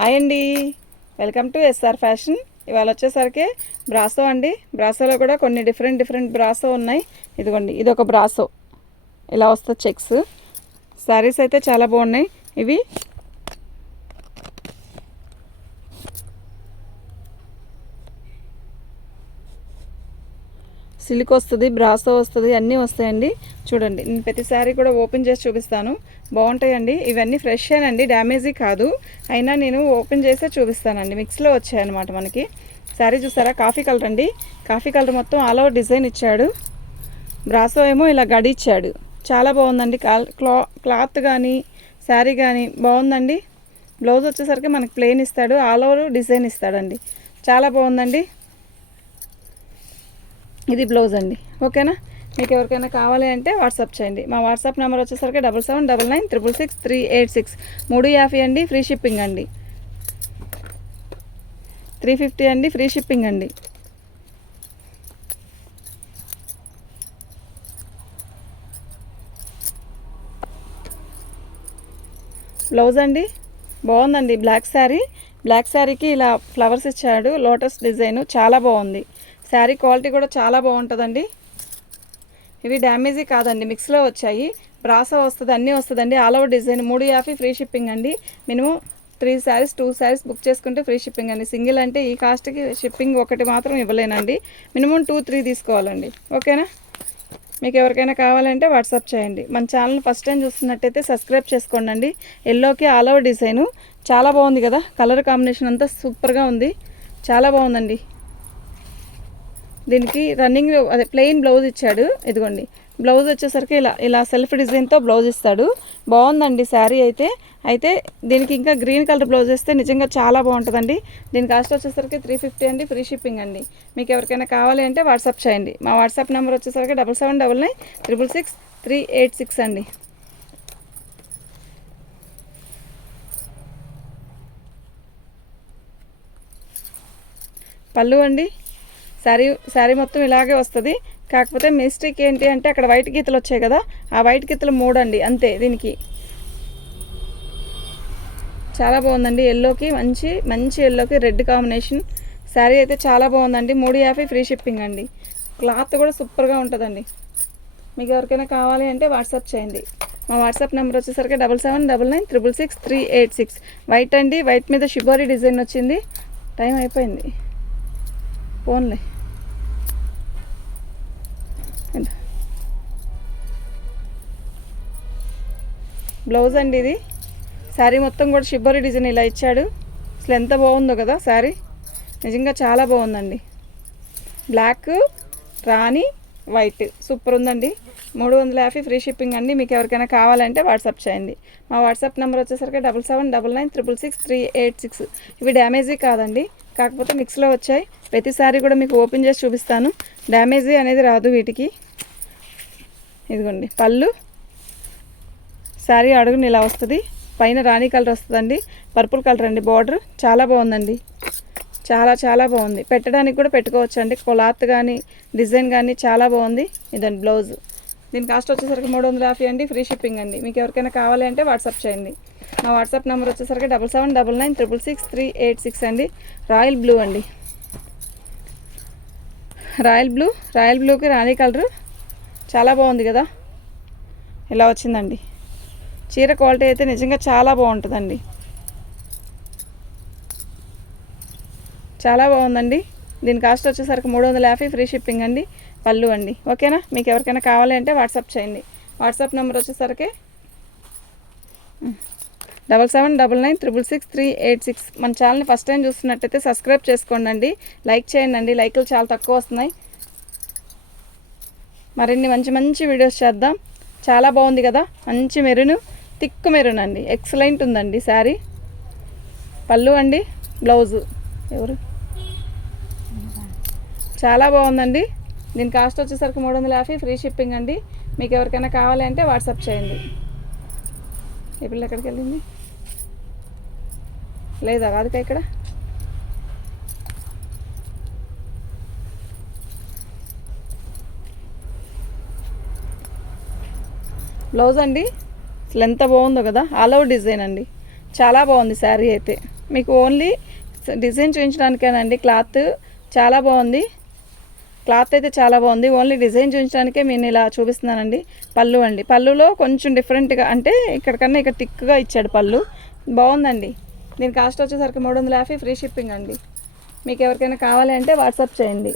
Hi అండి, welcome to SR fashion. ఇవాళ వచ్చేసరికి బ్రాసో అండి. బ్రాసోలో కూడా కొన్ని డిఫరెంట్ బ్రాసో ఉన్నాయి. ఇదిగోండి, ఇది ఒక బ్రాసో, ఇలా వస్తుంది చెక్స్. శారీస్ అయితే చాలా బాగున్నాయి. ఇవి సిల్క్ వస్తుంది, బ్రాసో వస్తుంది, అన్నీ వస్తాయండి. చూడండి, నేను ప్రతి శారీ కూడా ఓపెన్ చేసి చూపిస్తాను. బాగుంటాయండి. ఇవన్నీ ఫ్రెష్ అండి, డ్యామేజీ కాదు. అయినా నేను ఓపెన్ చేసే చూపిస్తానండి. మిక్స్లో వచ్చాయన్నమాట మనకి. శారీ చూసారా, కాఫీ కలర్ అండి. కాఫీ కలర్ మొత్తం ఆల్ ఓవర్ డిజైన్ ఇచ్చాడు. బ్రాసో ఏమో ఇలా గడి ఇచ్చాడు. చాలా బాగుందండి. క్లాత్ కానీ శారీ కానీ బాగుందండి. బ్లౌజ్ వచ్చేసరికి మనకి ప్లెయిన్ ఇస్తాడు, ఆల్ ఓవర్ డిజైన్ ఇస్తాడండి. చాలా బాగుందండి. ఇది బ్లౌజ్ అండి. ఓకేనా, మీకు ఎవరికైనా కావాలి అంటే వాట్సాప్ చేయండి. మా వాట్సాప్ నెంబర్ వచ్చేసరికి 7799966386 350 అండి. ఫ్రీ షిప్పింగ్ అండి. 350 అండి, ఫ్రీ షిప్పింగ్ అండి. బ్లౌజ్ అండి, బాగుందండి. బ్లాక్ శారీకి ఇలా ఫ్లవర్స్ ఇచ్చాడు, లోటస్ డిజైన్. చాలా బాగుంది. శారీ క్వాలిటీ కూడా చాలా బాగుంటుందండి. ఇవి డ్యామేజీ కాదండి, మిక్స్లో వచ్చాయి. బ్రాసో వస్తుంది, అన్నీ వస్తుందండి. All over design. 350 free shipping అండి. మినిమం 3 శారీస్ 2 శారీస్ బుక్ చేసుకుంటే ఫ్రీ షిప్పింగ్ అండి. సింగిల్ అంటే ఈ కాస్ట్కి షిప్పింగ్ ఒకటి మాత్రం ఇవ్వలేనండి. మినిమం 2-3 తీసుకోవాలండి. ఓకేనా, మీకు ఎవరికైనా కావాలంటే వాట్సాప్ చేయండి. మన ఛానల్ ఫస్ట్ టైం చూస్తున్నట్టయితే సబ్స్క్రైబ్ చేసుకోండి అండి. ఎల్లోకి ఆల్ ఓవర్ డిజైను చాలా బాగుంది కదా. కలర్ కాంబినేషన్ అంతా సూపర్గా ఉంది, చాలా బాగుందండి. దీనికి రన్నింగ్ అదే ప్లెయిన్ బ్లౌజ్ ఇచ్చాడు. ఇదిగోండి, బ్లౌజ్ వచ్చేసరికి ఇలా సెల్ఫ్ డిజైన్తో బ్లౌజ్ ఇస్తాడు. బాగుందండి శారీ అయితే దీనికి ఇంకా గ్రీన్ కలర్ బ్లౌజ్ వేస్తే నిజంగా చాలా బాగుంటుందండి. దీని కాస్ట్ వచ్చేసరికి 350 అండి, ఫ్రీ షిప్పింగ్ అండి. మీకు ఎవరికైనా కావాలి అంటే వాట్సాప్ చేయండి. మా వాట్సాప్ నెంబర్ వచ్చేసరికి 7799966386 అండి. పళ్ళు అండి. శారీ మొత్తం ఇలాగే వస్తుంది. కాకపోతే మిస్టేక్ ఏంటి అంటే అక్కడ వైట్ గీతలు వచ్చాయి కదా, ఆ వైట్ గీతలు 3 అండి అంతే. దీనికి చాలా బాగుందండి. ఎల్లోకి మంచి ఎల్లోకి రెడ్ కాంబినేషన్. శారీ అయితే చాలా బాగుందండి. 350 ఫ్రీ షిప్పింగ్ అండి. క్లాత్ కూడా సూపర్గా ఉంటుందండి. మీకు ఎవరికైనా కావాలి అంటే వాట్సాప్ చేయండి. మా వాట్సాప్ నెంబర్ వచ్చేసరికి 7799966386. వైట్ అండి, వైట్ మీద షిబోరి డిజైన్ వచ్చింది. టైం అయిపోయింది, ఫోన్లే. బ్లౌజ్ అండి ఇది. శారీ మొత్తం కూడా షిబ్బరి డిజైన్ ఇలా ఇచ్చాడు. అసలు ఎంత బాగుందో కదా శారీ, నిజంగా చాలా బాగుందండి. బ్లాక్ రాణి వైట్ సూపర్ ఉందండి. 350 ఫ్రీ షిప్పింగ్ అండి. మీకు ఎవరికైనా కావాలంటే వాట్సాప్ చేయండి. మా వాట్సాప్ నెంబర్ వచ్చేసరికి 7799966386. ఇవి డ్యామేజీ కాదండి, కాకపోతే మిక్స్లో వచ్చాయి. ప్రతి శారీ కూడా మీకు ఓపెన్ చేసి చూపిస్తాను. డ్యామేజీ అనేది రాదు వీటికి. ఇదిగోండి పళ్ళు. శారీ అడుగుని ఇలా వస్తుంది, పైన రాణి కలర్ వస్తుందండి, పర్పుల్ కలర్ అండి. బార్డర్ చాలా బాగుందండి, చాలా బాగుంది. పెట్టడానికి కూడా పెట్టుకోవచ్చు అండి. క్లాత్ కానీ డిజైన్ కానీ చాలా బాగుంది. ఇదండి బ్లౌజ్. దీని కాస్ట్ వచ్చేసరికి 350 అండి, ఫ్రీ షిప్పింగ్ అండి. మీకు ఎవరికైనా కావాలి అంటే వాట్సాప్ చేయండి. మా వాట్సాప్ నెంబర్ వచ్చేసరికి 7799966386 అండి. రాయల్ బ్లూ అండి. రాయల్ బ్లూకి రాణి కలరు చాలా బాగుంది కదా. ఇలా వచ్చిందండి. చీర క్వాలిటీ అయితే నిజంగా చాలా బాగుంటుందండి, చాలా బాగుందండి. దీని కాస్ట్ వచ్చేసరికి 350 ఫ్రీ షిప్పింగ్ అండి. పళ్ళు అండి. ఓకేనా, మీకు ఎవరికైనా కావాలి అంటే వాట్సాప్ చేయండి. వాట్సాప్ నెంబర్ వచ్చేసరికి 7799966386. మన ఛానల్ని ఫస్ట్ టైం చూస్తున్నట్టయితే సబ్స్క్రైబ్ చేసుకోండి అండి. లైక్ చేయండి అండి, లైకులు చాలా తక్కువ వస్తున్నాయి. మరిన్ని మంచి వీడియోస్ చేద్దాం. చాలా బాగుంది కదా, మంచి మెరూన్, థిక్ మెరూన్ అండి. ఎక్సలెంట్ ఉందండి శారీ. పళ్ళు అండి, బ్లౌజు ఎవరు చాలా బాగుందండి. దీని కాస్ట్ వచ్చేసరికి 350 ఫ్రీ షిప్పింగ్ అండి. మీకు ఎవరికైనా కావాలి అంటే వాట్సాప్ చేయండి. ఈ పిల్ల ఎక్కడికి వెళ్ళింది? లేదా రాదుక ఇక్కడ. బ్లౌజ్ అండి, అసలు ఎంత బాగుందో కదా. ఆల్ ఓవర్ డిజైన్ అండి, చాలా బాగుంది శారీ అయితే. మీకు ఓన్లీ డిజైన్ చూపించడానికేనండి. క్లాత్ చాలా బాగుంది, క్లాత్ అయితే చాలా బాగుంది. ఓన్లీ డిజైన్ చూపించడానికే నేను ఇలా చూపిస్తున్నానండి. పళ్ళు అండి, పళ్ళులో కొంచెం డిఫరెంట్గా, అంటే ఇక్కడికన్నా ఇక్కడ థిక్గా ఇచ్చాడు పళ్ళు. బాగుందండి. దీని కాస్ట్ వచ్చేసరికి 350, ఫ్రీ షిప్పింగ్ అండి. మీకు ఎవరికైనా కావాలి అంటే వాట్సాప్ చేయండి.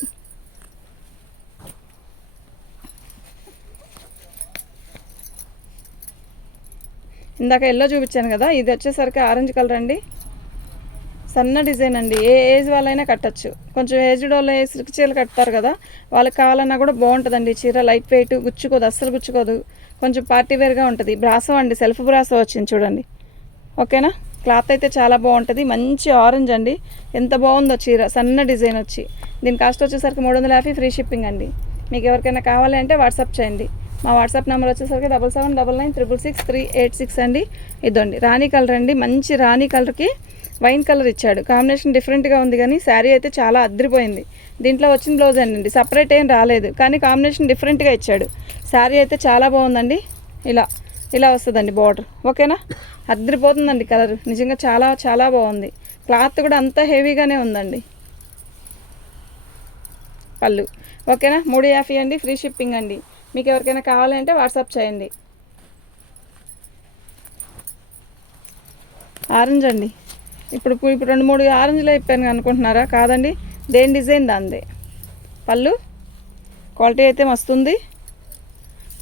ఇందాక ఎల్లో చూపించాను కదా, ఇది వచ్చేసరికి ఆరెంజ్ కలర్ అండి. సన్న డిజైన్ అండి, ఏ ఏజ్ వాళ్ళైనా కట్టచ్చు. కొంచెం ఏజ్డ్ వాళ్ళు సిల్క్ చీరలు కడతారు కదా, వాళ్ళకి కావాలన్నా కూడా బాగుంటుందండి. చీర లైట్ వెయిట్, గుచ్చుకోదు, అస్సలు గుచ్చుకోదు, కొంచెం పార్టీ వేర్గా ఉంటుంది. బ్రాసో అండి, సెల్ఫ్ బ్రాసో వచ్చింది చూడండి. ఓకేనా, క్లాత్ అయితే చాలా బాగుంటుంది. మంచి ఆరెంజ్ అండి, ఎంత బాగుందో చీర, సన్న డిజైన్ వచ్చి. దీని కాస్ట్ వచ్చేసరికి 350, ఫ్రీ షిప్పింగ్ అండి. మీకు ఎవరికైనా కావాలి అంటే వాట్సాప్ చేయండి. మా వాట్సాప్ నెంబర్ వచ్చేసరికి 7799963886 అండి. ఇదండి రాణి కలర్ అండి, మంచి రాణి కలర్కి వైన్ కలర్ ఇచ్చాడు. కాంబినేషన్ డిఫరెంట్గా ఉంది, కానీ శారీ అయితే చాలా అద్దరిపోయింది. దీంట్లో వచ్చిన బ్లౌజ్ అండి, సపరేట్ ఏం రాలేదు, కానీ కాంబినేషన్ డిఫరెంట్గా ఇచ్చాడు. శారీ అయితే చాలా బాగుందండి. ఇలా ఇలా వస్తుందండి బార్డర్. ఓకేనా, అద్దరిపోతుందండి కలర్, నిజంగా చాలా చాలా బాగుంది. క్లాత్ కూడా అంత హెవీగానే ఉందండి. పళ్ళు ఓకేనా, 350 అండి, ఫ్రీ షిప్పింగ్ అండి. మీకు ఎవరికైనా కావాలంటే వాట్సాప్ చేయండి. ఆరెంజ్ అండి, ఇప్పుడు 2-3 ఆరెంజ్లో అయిపోయాను అనుకుంటున్నారా? కాదండి, దేని డిజైన్ దాందే. పళ్ళు క్వాలిటీ అయితే మస్తుంది,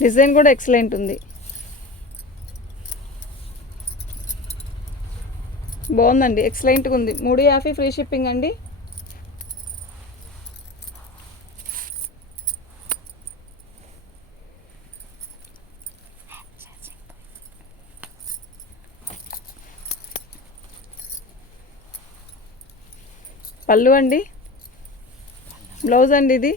డిజైన్ కూడా ఎక్సలెంట్ ఉంది, బాగుందండి, ఎక్సలెంట్గా ఉంది. 350, ఫ్రీ షిప్పింగ్ అండి. పళ్ళు అండి, బ్లౌజ్ అండి, ఇది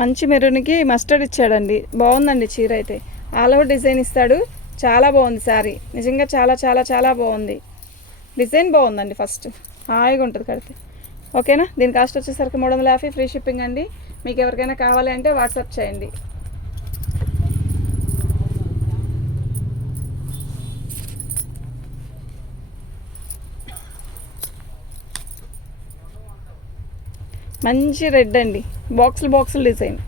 మంచి మెరూన్కి మస్టర్డ్ ఇచ్చాడండి. బాగుందండి చీర అయితే, ఆల్ ఓవర్ డిజైన్ ఇస్తాడు. చాలా బాగుంది శారీ, నిజంగా చాలా చాలా చాలా బాగుంది. డిజైన్ బాగుందండి, ఫస్ట్ హాయిగా ఉంటుంది కడితే. ఓకేనా, దీని కాస్ట్ వచ్చేసరికి 350, ఫ్రీ షిప్పింగ్ అండి. మీకు ఎవరికైనా కావాలి అంటే వాట్సాప్ చేయండి. మంచి రెడ్ అండి, బాక్సులు డిజైన్,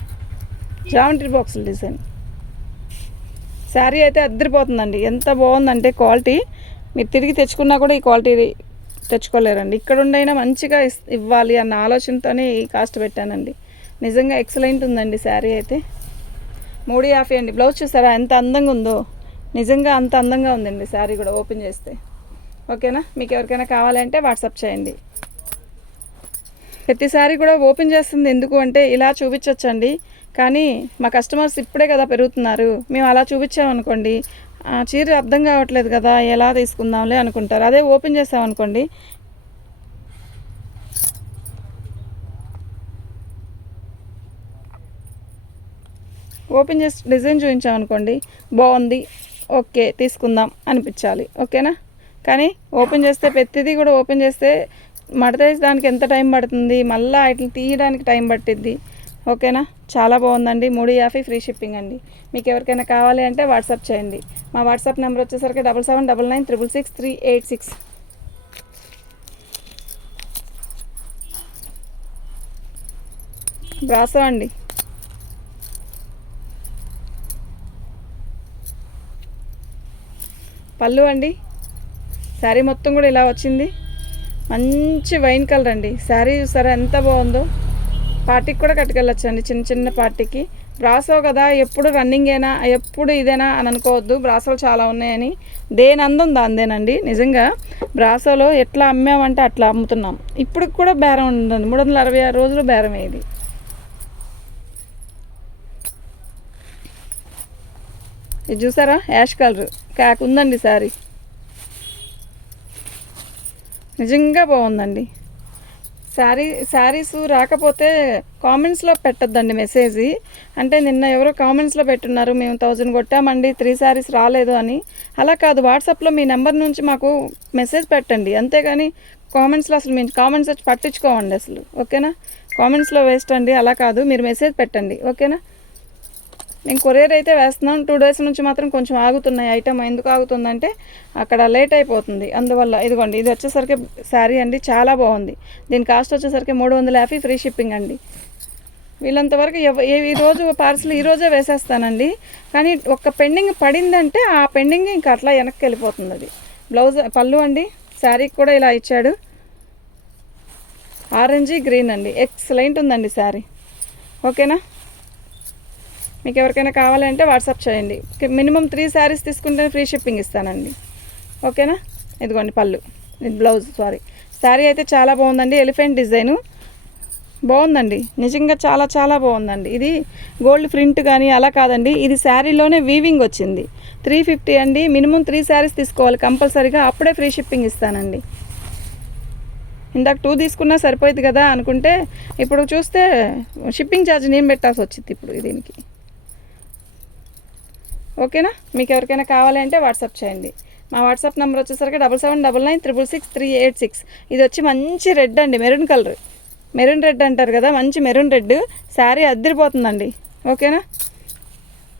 జామెట్రీ బాక్సుల డిజైన్. శారీ అయితే అద్దరిపోతుందండి, ఎంత బాగుందంటే క్వాలిటీ, మీరు తిరిగి తెచ్చుకున్నా కూడా ఈ క్వాలిటీ తెచ్చుకోలేరండి. ఇక్కడ ఉండైనా మంచిగా ఇవ్వాలి అన్న ఆలోచనతోనే ఈ కాస్ట్ పెట్టానండి. నిజంగా ఎక్సలెంట్ ఉందండి శారీ అయితే. 350 అండి. బ్లౌజ్ చూసారా ఎంత అందంగా ఉందో, నిజంగా అంత అందంగా ఉందండి శారీ కూడా ఓపెన్ చేస్తే. ఓకేనా, మీకు ఎవరికైనా కావాలంటే వాట్సాప్ చేయండి. ప్రతిసారి కూడా ఓపెన్ చేస్తుంది ఎందుకు అంటే ఇలా చూపించవచ్చండి, కానీ మా కస్టమర్స్ ఇప్పుడే కదా పెరుగుతున్నారు. మేము అలా చూపించామనుకోండి, చీర అర్థం కావట్లేదు కదా, ఎలా తీసుకుందాంలే అనుకుంటారు. అదే ఓపెన్ చేసామనుకోండి, ఓపెన్ చేసి డిజైన్ చూపించామనుకోండి, బాగుంది, ఓకే తీసుకుందాం అనిపించాలి. ఓకేనా, కానీ ఓపెన్ చేస్తే ప్రతిదీ కూడా ఓపెన్ చేస్తే మడతేసడానికి ఎంత టైం పడుతుంది, మళ్ళీ వాటిని తీయడానికి టైం పట్టిద్ది. ఓకేనా, చాలా బాగుందండి. 350, ఫ్రీ షిప్పింగ్ అండి. మీకు ఎవరికైనా కావాలి అంటే వాట్సాప్ చేయండి. మా వాట్సాప్ నెంబర్ వచ్చేసరికి 7799966386. బ్రాసో అండి, పళ్ళు అండి, శారీ మొత్తం కూడా ఇలా వచ్చింది. మంచి వైన్ కలర్ అండి, శారీ చూసారా ఎంత బాగుందో. పార్టీకి కూడా కట్టుకెళ్ళొచ్చండి, చిన్న చిన్న పార్టీకి. బ్రాసో కదా, ఎప్పుడు రన్నింగేనా, ఎప్పుడు ఇదేనా అని అనుకోవద్దు, బ్రాసోలు చాలా ఉన్నాయని. దేని అందం దాందేనండి. నిజంగా బ్రాసోలో ఎట్లా అమ్మామంటే అట్లా అమ్ముతున్నాం. ఇప్పుడు కూడా బేరం ఉంటుంది, 366 రోజులు బేరమే ఇది. ఇది చూసారా, యాష్ కలర్ క్యాక్ ఉందండి శారీ, నిజంగా బాగుందండి. శారీస్ రాకపోతే కామెంట్స్లో పెట్టద్దండి మెసేజ్. అంటే నిన్న ఎవరో కామెంట్స్లో పెట్టున్నారు, మేము 1000 కొట్టామండి 3 శారీస్ రాలేదు అని. అలా కాదు, వాట్సాప్లో మీ నెంబర్ నుంచి మాకు మెసేజ్ పెట్టండి, అంతేగాని కామెంట్స్లో అసలు మేము కామెంట్స్ వచ్చి పట్టించుకోమండి అసలు. ఓకేనా, కామెంట్స్లో వేస్ట్ అండి, అలా కాదు, మీరు మెసేజ్ పెట్టండి. ఓకేనా, నేను కొరియర్ అయితే వేస్తున్నాను. 2 డేస్ నుంచి మాత్రం కొంచెం ఆగుతున్నాయి ఐటమ్. ఎందుకు ఆగుతుందంటే అక్కడ లేట్ అయిపోతుంది, అందువల్ల. ఇదిగోండి, ఇది వచ్చేసరికి శారీ అండి, చాలా బాగుంది. దీని కాస్ట్ వచ్చేసరికి 350, ఫ్రీ షిప్పింగ్ అండి. వీళ్ళంతవరకు ఈరోజు పార్సిల్ ఈరోజే వేసేస్తానండి, కానీ ఒక్క పెండింగ్ పడిందంటే ఆ పెండింగ్ ఇంకా అట్లా వెనక్కి వెళ్ళిపోతుంది. అది బ్లౌజ్ పళ్ళు అండి. శారీకి కూడా ఇలా ఇచ్చాడు, ఆరెంజ్ గ్రీన్ అండి. ఎక్సలెంట్ ఉందండి శారీ. ఓకేనా? మీకు ఎవరికైనా కావాలంటే వాట్సాప్ చేయండి. మినిమం 3 శారీస్ తీసుకుంటే ఫ్రీ షిప్పింగ్ ఇస్తానండి. ఓకేనా? ఇదిగోండి పళ్ళు, ఇది బ్లౌజ్. శారీ అయితే చాలా బాగుందండి. ఎలిఫెంట్ డిజైను బాగుందండి, నిజంగా చాలా చాలా బాగుందండి. ఇది గోల్డ్ ప్రింట్ కానీ అలా కాదండి, ఇది శారీలోనే వీవింగ్ వచ్చింది. 350 అండి. మినిమం 3 శారీస్ తీసుకోవాలి కంపల్సరీగా, అప్పుడే ఫ్రీ షిప్పింగ్ ఇస్తానండి. ఇందాక 2 తీసుకున్నా సరిపోయింది కదా అనుకుంటే ఇప్పుడు చూస్తే షిప్పింగ్ ఛార్జ్ నేను పెట్టాల్సి వచ్చింది ఇప్పుడు దీనికి. ఓకేనా? మీకు ఎవరికైనా కావాలంటే వాట్సాప్ చేయండి. మా వాట్సాప్ నెంబర్ వచ్చేసరికి 7799966386. ఇది వచ్చి మంచి రెడ్ అండి, మెరూన్ కలర్. మెరూన్ రెడ్ అంటారు కదా, మంచి మెరూన్ రెడ్. శారీ అద్దరిపోతుందండి. ఓకేనా?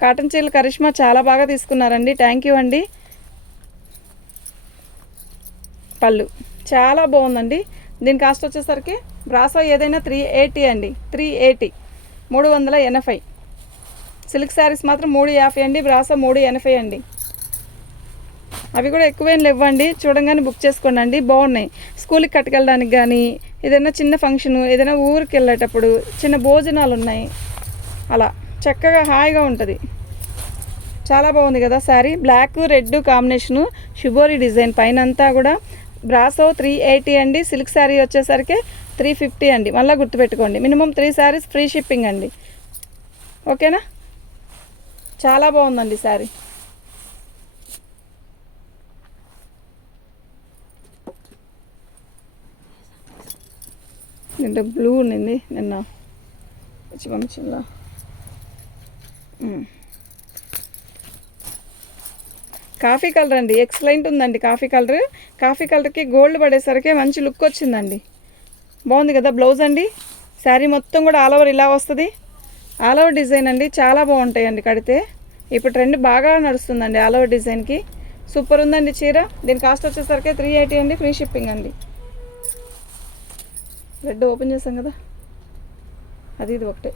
కాటన్ చీరల కరిష్మా చాలా బాగా తీసుకున్నారండి. థ్యాంక్ యూ అండి. పళ్ళు చాలా బాగుందండి. దీని కాస్ట్ వచ్చేసరికి బ్రాసో ఏదైనా 380 అండి, 380, 380. సిల్క్ శారీస్ మాత్రం 350 అండి, బ్రాసో 380 అండి. అవి కూడా ఎక్కువేం లేవండి, చూడంగానే బుక్ చేసుకోండి అండి, బాగున్నాయి. స్కూల్కి కట్టుకెళ్ళడానికి కానీ, ఏదైనా చిన్న ఫంక్షను, ఏదైనా ఊరికి వెళ్ళేటప్పుడు, చిన్న భోజనాలు ఉన్నాయి, అలా చక్కగా హాయిగా ఉంటుంది. చాలా బాగుంది కదా sari. Black red combination, shibori design పైన అంతా కూడా. బ్రాసో 380 అండి. సిల్క్ శారీ వచ్చేసరికి 350 అండి. మళ్ళీ గుర్తుపెట్టుకోండి, మినిమం 3 శారీస్ ఫ్రీ షిప్పింగ్ అండి. ఓకేనా? చాలా బాగుందండి శారీ. నిన్న బ్లూ ఉన్నింది, నిన్న వచ్చి పంపించిందా. కాఫీ కలర్ అండి, ఎక్సలెంట్ ఉందండి కాఫీ కలర్. కాఫీ కలర్కి గోల్డ్ పడేసరికి మంచి లుక్ వచ్చిందండి, బాగుంది కదా. బ్లౌజ్ అండి, శారీ మొత్తం కూడా ఆల్ ఓవర్ ఇలా వస్తుంది. ఆల్ ఓవర్ డిజైన్ అండి, చాలా బాగుంటాయండి కడితే. ఇప్పుడు ట్రెండ్ బాగా నడుస్తుందండి ఆల్ ఓవర్ డిజైన్కి. సూపర్ ఉందండి చీర. దీని కాస్ట్ వచ్చేసరికి 380 అండి, ఫ్రీ షిప్పింగ్ అండి. రెడ్ ఓపెన్ చేసాం కదా, అది ఇది ఒకటే.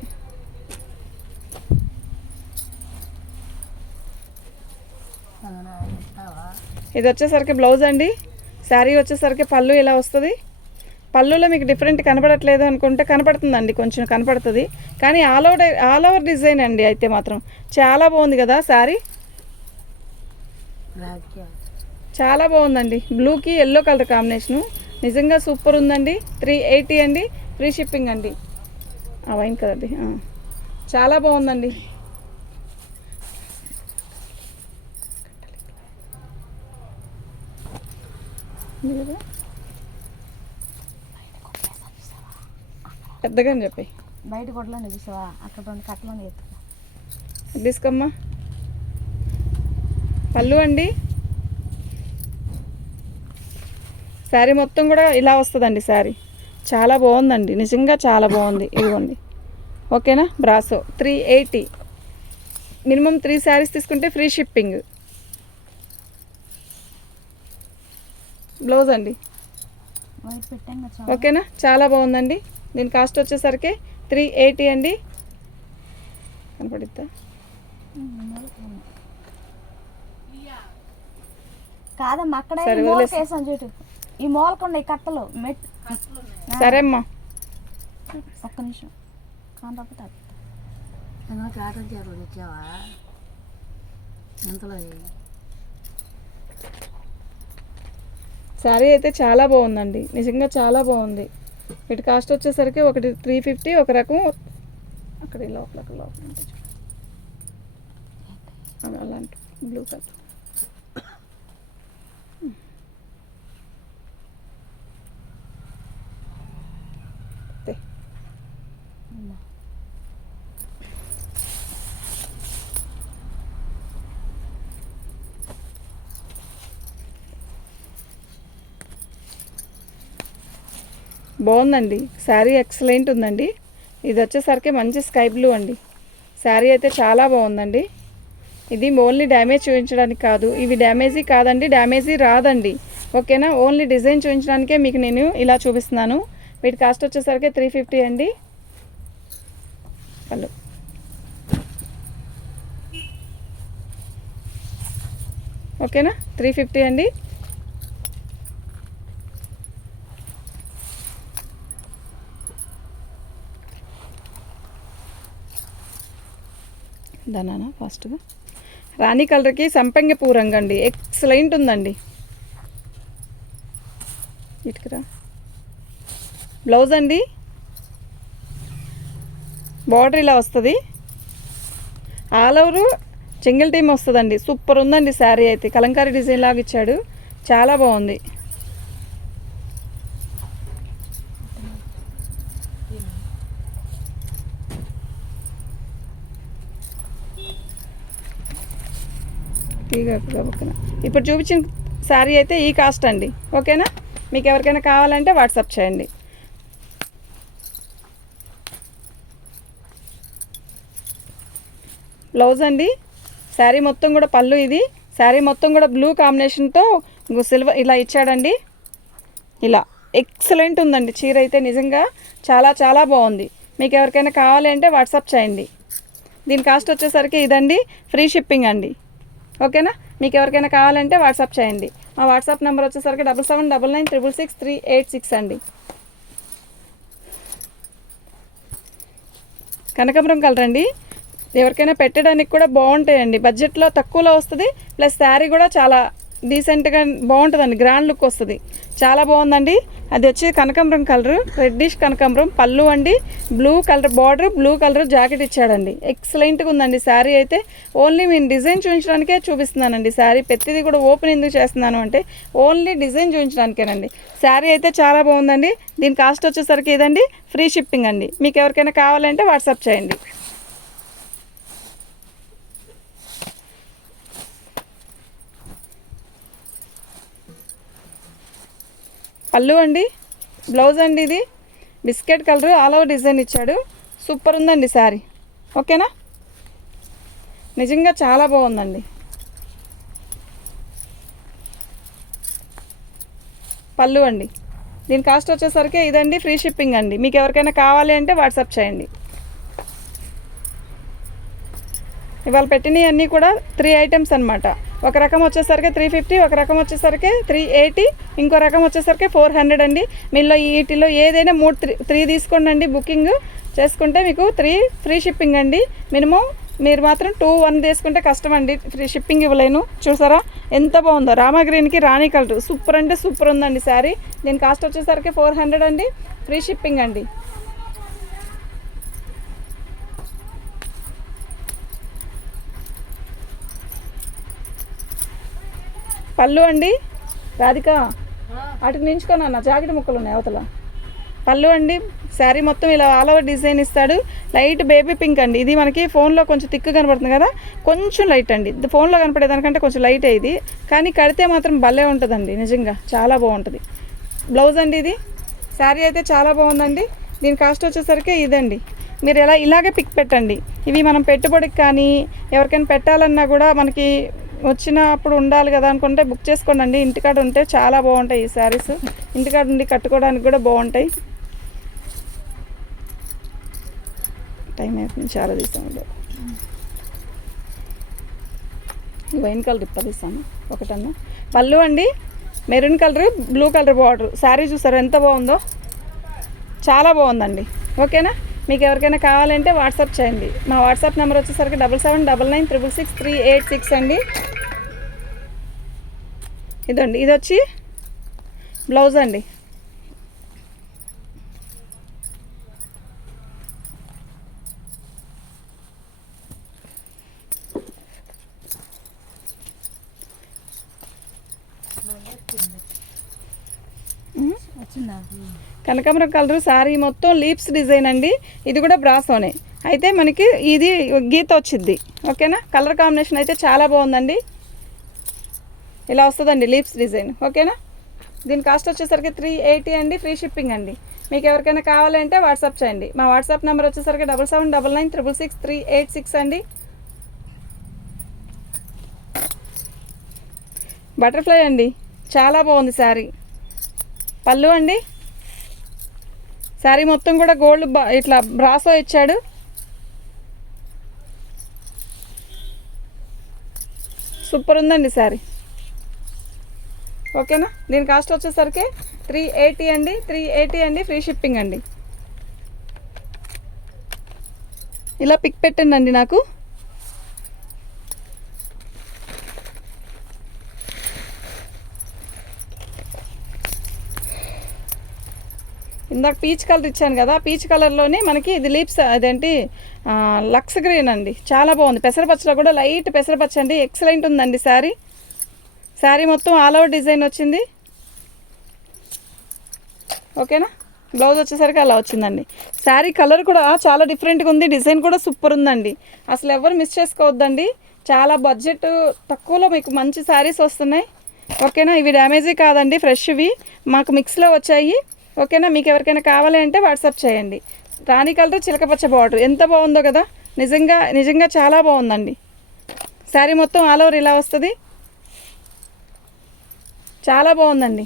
ఇది వచ్చేసరికి బ్లౌజ్ అండి. శారీ వచ్చేసరికి పళ్ళు ఇలా వస్తుంది. పళ్ళులో మీకు డిఫరెంట్ కనపడట్లేదు అనుకుంటే కనపడుతుందండి, కొంచెం కనపడుతుంది, కానీ ఆల్ ఓవర్ డిజైన్ అండి. అయితే మాత్రం చాలా బాగుంది కదా శారీ, చాలా బాగుందండి. బ్లూకి ఎల్లో కలర్ కాంబినేషను నిజంగా సూపర్ ఉందండి. 380 అండి, ఫ్రీ షిప్పింగ్ అండి. వైన్ కలర్ది చాలా బాగుందండి. పెద్దగా చెప్పి బయట కొట్టలో చూసావా, అక్కడ 2 కట్టలు ఎత్తుకో తీసుకోమ్మా. పళ్ళు అండి, శారీ మొత్తం కూడా ఇలా వస్తుందండి. శారీ చాలా బాగుందండి, నిజంగా చాలా బాగుంది. ఇదిగోండి. ఓకేనా? బ్రాసో 380, మినిమం 3 శారీస్ తీసుకుంటే ఫ్రీ షిప్పింగ్. బ్లౌజ్ అండి. ఓకేనా? చాలా బాగుందండి. దీని కాస్ట్ వచ్చేసరికి 380 అండి. కనపడిద్దా? కాదమ్మా, అక్కడ చూడు, ఈ మూలకుండా ఈ కట్టలు సరే అమ్మా, ఒక్క నిమిషం. కాకపోతే వచ్చావా ఎంతలో? శారీ అయితే చాలా బాగుందండి, నిజంగా చాలా బాగుంది. వీటి కాస్ట్ వచ్చేసరికి ఒకటి 350, ఒక రకం అక్కడ లోపల అలాంటి బ్లూ కలర్. బాగుందండి శారీ, ఎక్సలెంట్ ఉందండి. ఇది వచ్చేసరికి మంచి స్కై బ్లూ అండి, శారీ అయితే చాలా బాగుందండి. ఇది ఓన్లీ డ్యామేజ్ చూపించడానికి కాదు, ఇవి డ్యామేజీ కాదండి, డ్యామేజీ రాదండి. ఓకేనా, ఓన్లీ డిజైన్ చూపించడానికే మీకు నేను ఇలా చూపిస్తున్నాను. వీటి కాస్ట్ వచ్చేసరికి 350 అండి. పళ్ళు ఓకేనా, 350 అండి. దానా ఫాస్ట్గా రాణి కలర్కి సంపంగి పూ రంగు అండి, ఎక్సలెంట్ ఉందండి. ఇటుకరా బ్లౌజ్ అండి, బార్డర్ ఇలా వస్తుంది, ఆల్ ఓవర్ సింగిల్ టీమ్ వస్తుందండి. సూపర్ ఉందండి శారీ అయితే, కలంకారీ డిజైన్ లాగా ఇచ్చాడు, చాలా బాగుంది. ఇప్పుడు చూపించిన శారీ అయితే ఈ కాస్ట్ అండి. ఓకేనా, మీకు ఎవరికైనా కావాలంటే వాట్సాప్ చేయండి. బ్లౌజ్ అండి, శారీ మొత్తం కూడా పళ్ళు, ఇది శారీ మొత్తం కూడా బ్లూ కాంబినేషన్తో సిల్వర్ ఇలా ఇచ్చాడండి. ఇలా ఎక్సలెంట్ ఉందండి చీర అయితే, నిజంగా చాలా చాలా బాగుంది. మీకు ఎవరికైనా కావాలి అంటే వాట్సాప్ చేయండి. దీని కాస్ట్ వచ్చేసరికి ఇదండి, ఫ్రీ షిప్పింగ్ అండి. ఓకేనా, మీకు ఎవరికైనా కావాలంటే వాట్సాప్ చేయండి. మా వాట్సాప్ నెంబర్ వచ్చేసరికి 7799666386 అండి. కనకాంబరం కలర్ అండి, ఎవరికైనా పెట్టడానికి కూడా బాగుంటాయండి. బడ్జెట్లో తక్కువలో వస్తుంది, ప్లస్ శారీ కూడా చాలా డీసెంట్గా బాగుంటుందండి, గ్రాండ్ లుక్ వస్తుంది, చాలా బాగుందండి. అది వచ్చి కనకాంబరం కలర్, రెడ్డిష్ కనకాంబరం పళ్ళు అండి, blue colour border, blue colour jacket ఇచ్చాడండి. ఎక్సలెంట్గా ఉందండి శారీ అయితే. ఓన్లీ నేను డిజైన్ చూపించడానికే చూపిస్తున్నానండి శారీ, ప్రతిదీ కూడా ఓపెన్ ఎందుకు చేస్తున్నాను అంటే ఓన్లీ డిజైన్ చూపించడానికేనండి. శారీ అయితే చాలా బాగుందండి. దీని కాస్ట్ వచ్చేసరికి ఇదండి, ఫ్రీ షిప్పింగ్ అండి. మీకు ఎవరికైనా కావాలంటే వాట్సాప్ చేయండి. పళ్ళు అండి, బ్లౌజ్ అండి, ఇది biscuit colour all over design ఇచ్చాడు, సూపర్ ఉందండి శారీ. ఓకేనా, నిజంగా చాలా బాగుందండి. పళ్ళు అండి, దీని కాస్ట్ వచ్చేసరికి ఇదండి, ఫ్రీ షిప్పింగ్ అండి. మీకు ఎవరికైనా కావాలి అంటే వాట్సాప్ చేయండి. ఇవాళ పెట్టినవి అన్నీ కూడా 3 ఐటమ్స్ అనమాట. ఒక రకం వచ్చేసరికి 350, ఒక రకం వచ్చేసరికి 380, ఇంకో రకం వచ్చేసరికి 400 అండి. మీలో వీటిలో ఏదైనా 3 తీసుకోండి అండి, బుకింగ్ చేసుకుంటే మీకు 3 ఫ్రీ షిప్పింగ్ అండి. మినిమం మీరు మాత్రం 2-1 తీసుకుంటే కష్టం అండి, ఫ్రీ షిప్పింగ్ ఇవ్వలేను. చూసారా ఎంత బాగుందో, రామా గ్రీన్కి రాణి కలర్, సూపర్ అంటే సూపర్ ఉందండి శారీ. దీని కాస్ట్ వచ్చేసరికి 400 అండి, ఫ్రీ షిప్పింగ్ అండి. పళ్ళు అండి, రాధిక అటుకు నించుకున్నా, జాకెట్ ముక్కలు ఉన్నాయి అవతల. పళ్ళు అండి, శారీ మొత్తం ఇలా ఆల్ ఓవర్ డిజైన్ ఇస్తాడు. లైట్ బేబీ పింక్ అండి, ఇది మనకి ఫోన్లో కొంచెం థిక్ కనబడుతుంది కదా, కొంచెం లైట్ అండి. ఇది ఫోన్లో కనపడేదానికంటే కొంచెం లైట్ ఇది, కానీ కడితే మాత్రం భలే ఉంటుందండి, నిజంగా చాలా బాగుంటుంది. బ్లౌజ్ అండి, ఇది శారీ అయితే చాలా బాగుందండి. దీని కాస్ట్ వచ్చేసరికి ఇదండి. మీరు ఇలాగే పిక్ పెట్టండి. ఇవి మనం పెట్టుబడికి కానీ ఎవరికైనా పెట్టాలన్నా కూడా మనకి వచ్చినప్పుడు ఉండాలి కదా అనుకుంటే బుక్ చేసుకోండి. ఇంటికాడ ఉంటే చాలా బాగుంటాయి ఈ శారీస్, ఇంటికాడ ఉండి కట్టుకోవడానికి కూడా బాగుంటాయి. టైం అయిపోయింది, చాలా తీసాము. వైన్ కలర్ ఇప్ప తీసాము ఒకటన్నా. పళ్ళు అండి, maroon colour, blue colour border, sari చూసారు ఎంత బాగుందో, చాలా బాగుందండి. ఓకేనా, మీకు ఎవరికైనా కావాలంటే వాట్సాప్ చేయండి. మా వాట్సాప్ నెంబర్ వచ్చేసరికి 7799666386 అండి. ఇదండి, ఇది వచ్చి బ్లౌజ్ అండి. కనకాంబరం కలర్ శారీ మొత్తం లీప్స్ డిజైన్ అండి. ఇది కూడా బ్రాసోనే, అయితే మనకి ఇది గీత వచ్చింది. ఓకేనా, కలర్ కాంబినేషన్ అయితే చాలా బాగుందండి, ఇలా వస్తుందండి లీప్స్ డిజైన్. ఓకేనా. దీని కాస్ట్ వచ్చేసరికి 380 అండి, ఫ్రీ షిప్పింగ్ అండి. మీకు ఎవరికైనా కావాలంటే వాట్సాప్ చేయండి. మా వాట్సాప్ నెంబర్ వచ్చేసరికి 7799966386 అండి. బటర్ఫ్లై అండి, చాలా బాగుంది శారీ. పళ్ళు అండి, శారీ మొత్తం కూడా గోల్డ్ ఇట్లా బ్రాసో ఇచ్చాడు. సూపర్ ఉందండి శారీ. ఓకేనా, దీని కాస్ట్ వచ్చేసరికి 380 అండి, 380 అండి, ఫ్రీ షిప్పింగ్ అండి. ఇలా పిక్ పెట్టండి అండి నాకు. ఇందాక పీచ్ కలర్ ఇచ్చాను కదా, పీచ్ కలర్లోనే మనకి ఇది లీప్స్ అదేంటి లక్స్ గ్రీన్ అండి, చాలా బాగుంది. పెసరపచ్చలో కూడా లైట్ పెసరపచ్చ అండి, ఎక్సలెంట్ ఉందండి శారీ. శారీ మొత్తం ఆల్ ఓవర్ డిజైన్ వచ్చింది. ఓకేనా, బ్లౌజ్ వచ్చేసరికి అలా వచ్చిందండి. శారీ కలర్ కూడా చాలా డిఫరెంట్గా ఉంది, డిజైన్ కూడా సూపర్ ఉందండి. అసలు ఎవరు మిస్ చేసుకోవద్దండి, చాలా బడ్జెట్ తక్కువలో మీకు మంచి శారీస్ వస్తున్నాయి. ఓకేనా, ఇవి డ్యామేజీ కాదండి, ఫ్రెష్వి మాకు మిక్స్లో వచ్చాయి. ఓకేనా, మీకు ఎవరికైనా కావాలి అంటే వాట్సాప్ చేయండి. రాణి కలర్ చిలకపచ్చ బార్డర్ ఎంత బాగుందో కదా, నిజంగా చాలా బాగుందండి. శారీ మొత్తం ఆల్ ఓవర్ ఇలా వస్తుంది, చాలా బాగుందండి.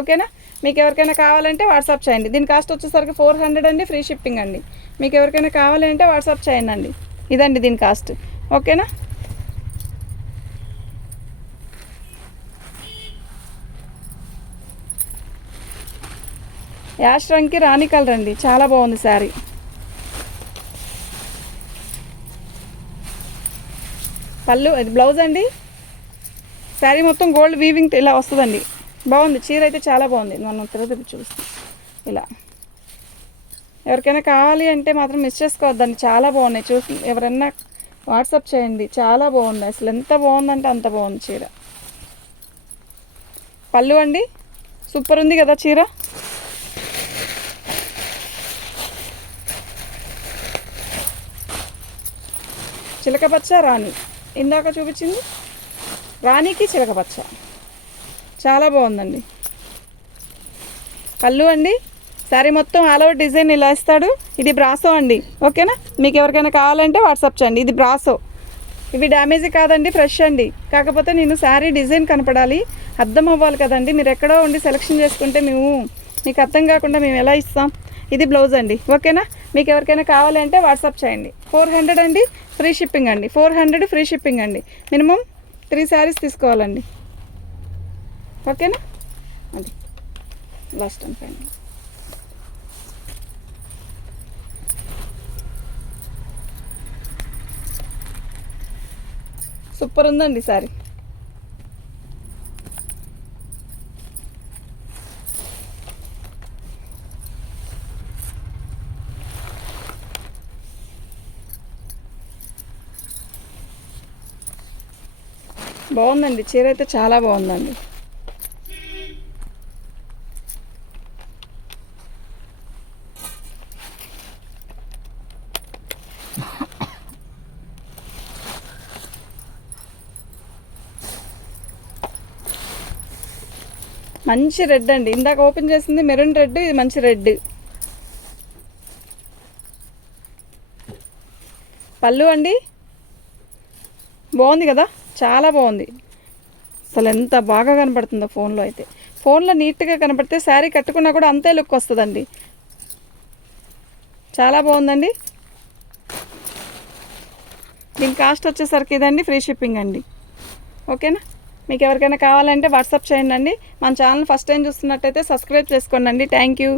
ఓకేనా, మీకు ఎవరికైనా కావాలంటే వాట్సాప్ చేయండి. దీని కాస్ట్ వచ్చేసరికి 400 అండి, ఫ్రీ షిప్పింగ్ అండి. మీకు ఎవరికైనా కావాలి అంటే వాట్సాప్ చేయండి అండి. ఇదండి దీని కాస్ట్. ఓకేనా, యాష్ రంగ్కి రాణి కలర్ అండి, చాలా బాగుంది శారీ. పళ్ళు ఇది బ్లౌజ్ అండి. శారీ మొత్తం గోల్డ్ వీవింగ్ ఇలా వస్తుందండి, బాగుంది. చీర అయితే చాలా బాగుంది. మనం తిరుపతి చూస్తాం ఇలా. ఎవరికైనా కావాలి అంటే మాత్రం మిస్ చేసుకోవద్దండి, చాలా బాగున్నాయి. చూసి ఎవరన్నా వాట్సాప్ చేయండి, చాలా బాగుంది. అసలు ఎంత బాగుందంటే అంత బాగుంది చీర. పళ్ళు అండి, సూపర్ ఉంది కదా చీర. చిలకపచ్చ రాణి, ఇందాక చూపించింది రాణికి చిలకపచ్చ, చాలా బాగుందండి. పళ్ళు అండి, శారీ మొత్తం ఆల్ ఓవర్ డిజైన్ ఇలా ఇస్తాడు. ఇది బ్రాసో అండి. ఓకేనా, మీకు ఎవరికైనా కావాలంటే వాట్సాప్ చేయండి. ఇది బ్రాసో, ఇవి డ్యామేజీ కాదండి, ఫ్రెష్ అండి. కాకపోతే నేను శారీ డిజైన్ కనపడాలి, అర్థం అవ్వాలి కదండి. మీరు ఎక్కడో ఉండి సెలెక్షన్ చేసుకుంటే మీకు అర్థం కాకుండా మేము ఎలా ఇస్తాం. ఇది బ్లౌజ్ అండి. ఓకేనా, మీకు ఎవరికైనా కావాలంటే వాట్సాప్ చేయండి. 400 అండి, ఫ్రీ షిప్పింగ్ అండి. 400 ఫ్రీ షిప్పింగ్ అండి. మినిమం 3 శారీస్ తీసుకోవాలండి. ఓకేనా, అది లాస్ట్ అండ్ ఫైనల్. సూపర్ ఉందండి సారీ. బాగుందండి, చీర అయితే చాలా బాగుందండి. మంచి రెడ్ అండి, ఇందాక ఓపెన్ చేసింది మెరూన్ రెడ్, ఇది మంచి రెడ్. పళ్ళు అండి, బాగుంది కదా, చాలా బాగుంది. అసలు ఎంత బాగా కనపడుతుందో ఫోన్లో అయితే. ఫోన్లో నీట్గా కనపడితే శారీ కట్టుకున్నా కూడా అంతే లుక్ వస్తుందండి. చాలా బాగుందండి. దీని కాస్ట్ వచ్చేసరికి ఇదండి, ఫ్రీ షిప్పింగ్ అండి. ఓకేనా, మీకు ఎవరికైనా కావాలంటే వాట్సాప్ చేయండి అండి. మన ఛానల్ ఫస్ట్ టైం చూస్తున్నట్టయితే సబ్స్క్రైబ్ చేసుకోండి అండి. Thank you.